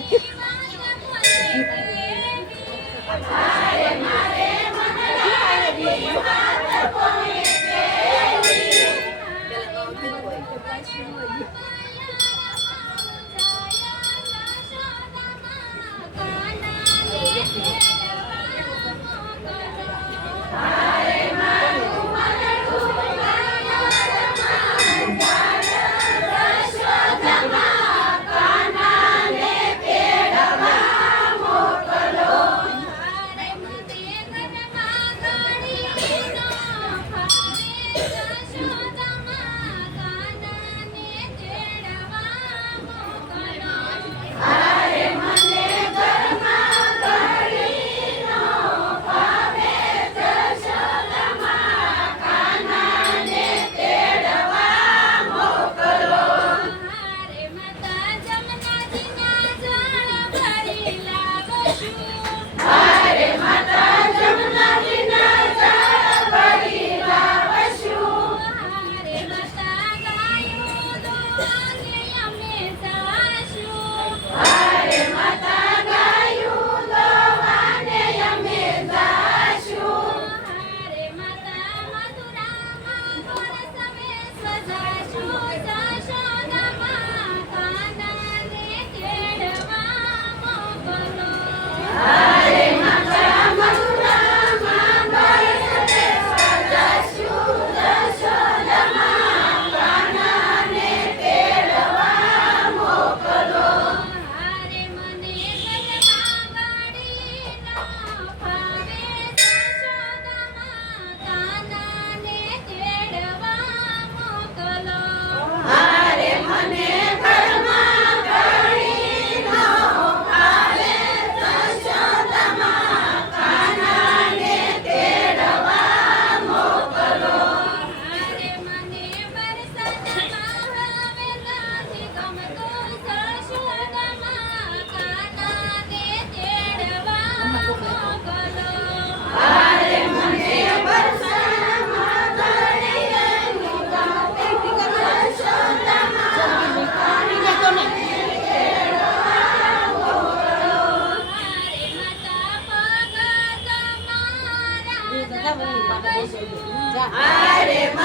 ખચ Thank you. દબાવશું.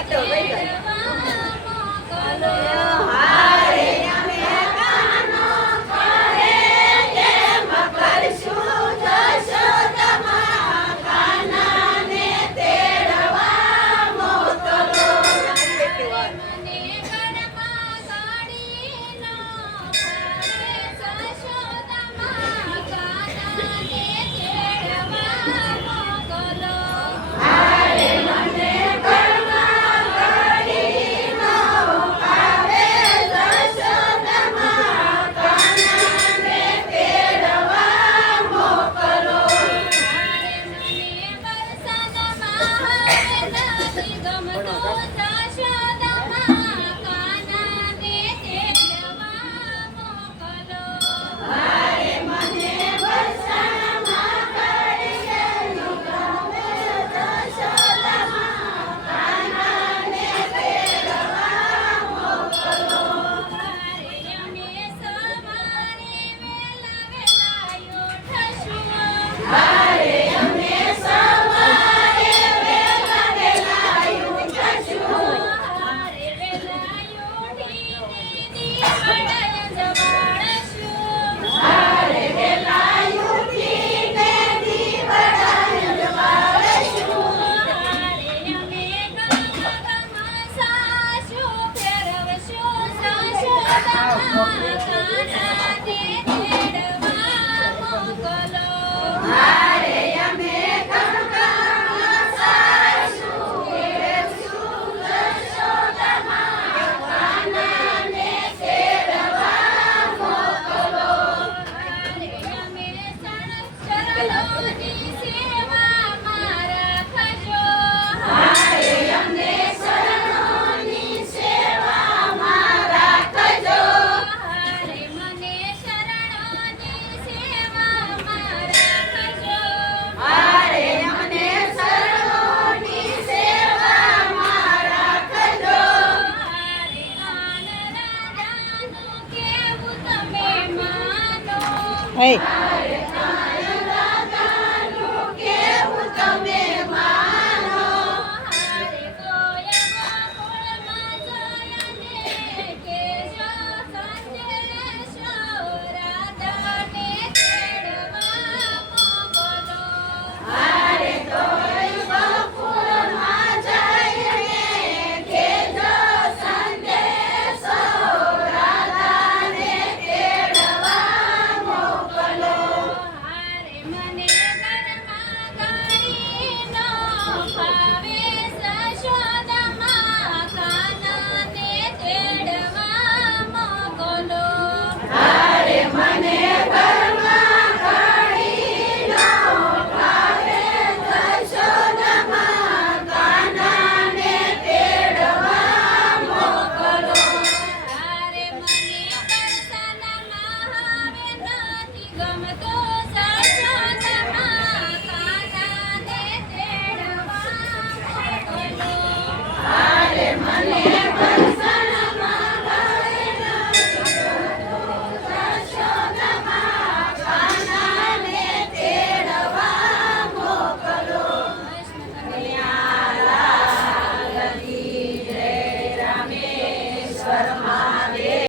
ગાતો મોકલો. Hey.